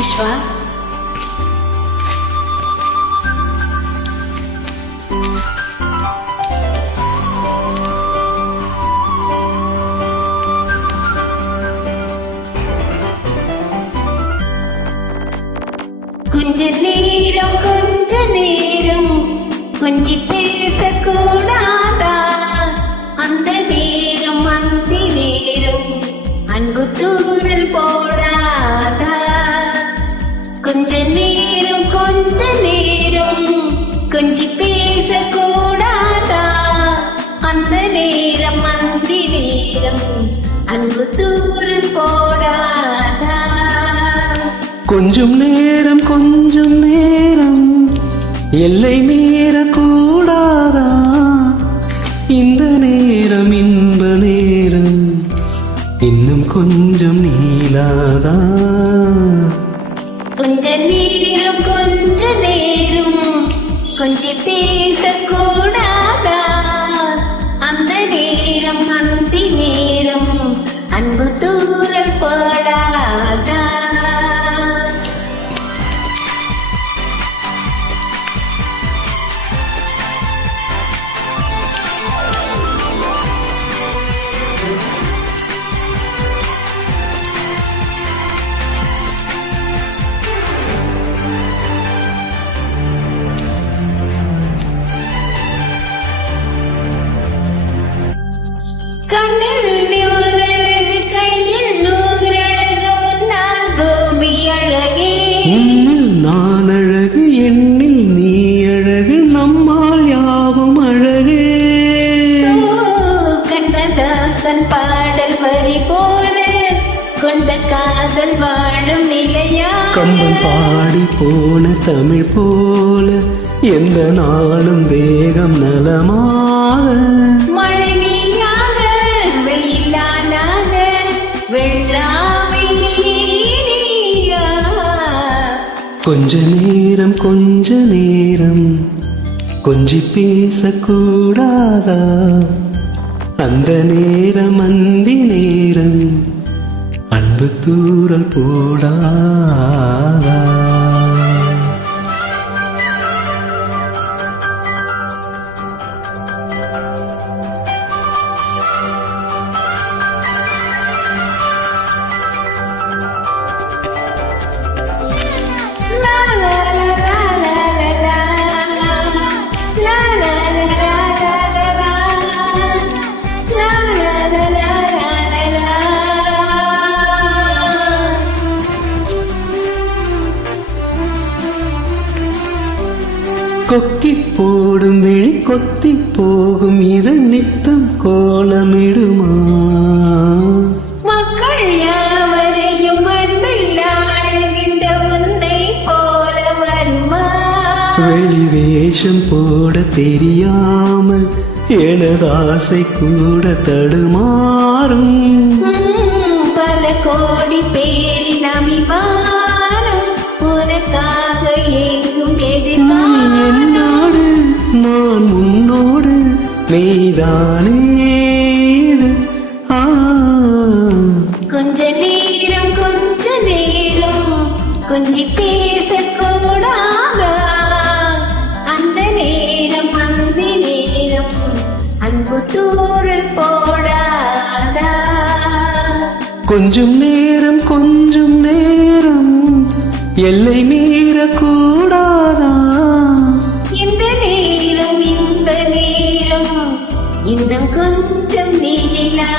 விஸ்வா கொஞ்ச நேரம் கொஞ்ச நேரம் கொஞ்சி கொஞ்ச நேரம் கொஞ்ச நேரம் கொஞ்சி பேசக்கூடாதா? அந்த நேரம் அந்த நேரம் அன்பு தூரல் போடாதா? கொஞ்சம் நேரம் கொஞ்சம் நேரம் எல்லை மீறக்கூடாதா? இந்த நேரம் இன்ப நேரம் இன்னும் கொஞ்சம் நீளாதான் கொஞ்ச நேரம் கொஞ்ச நேரம். கொஞ்சி பேசக்கூடாதா? அந்த நேரம் அந்த நேரம். அன்பு தூரல் நான் அழகு. எண்ணில் நீ அழகு நம்மால் யாவும் அழகே. கண்ணதாசன் பாடல் வரி போல கொண்ட காதல் வாழும் நிலையா? கம்பன் பாடி போன தமிழ் போல எந்த நாளும் தேகம் நலமாக கொஞ்ச நேரம் கொஞ்ச நேரம். கொஞ்சி பேசக்கூடாதா? அந்த நேரம் அந்தி நேரம். அன்பு தூரல் போடாதா? போடும் விழி கொத்தி போகும் இது நித்தம் கோலமிடுமா? வெளி வேஷம் போட தெரியாமல் எனது ஆசை கூட தடுமாறும். பல கோடி பேரின் அபிமானம் நான் உன்னோடு நீதானே கொஞ்ச நேரம் கொஞ்ச நேரம் கொஞ்சி பேசக்கூடாதா? அந்த நேரம் அந்த நேரம் அன்பு தூரல் போடாதா? கொஞ்சம் நேரம் கொஞ்சம் நேரம் எல்லை மீறக்கூடாதா కొంచెం నీలా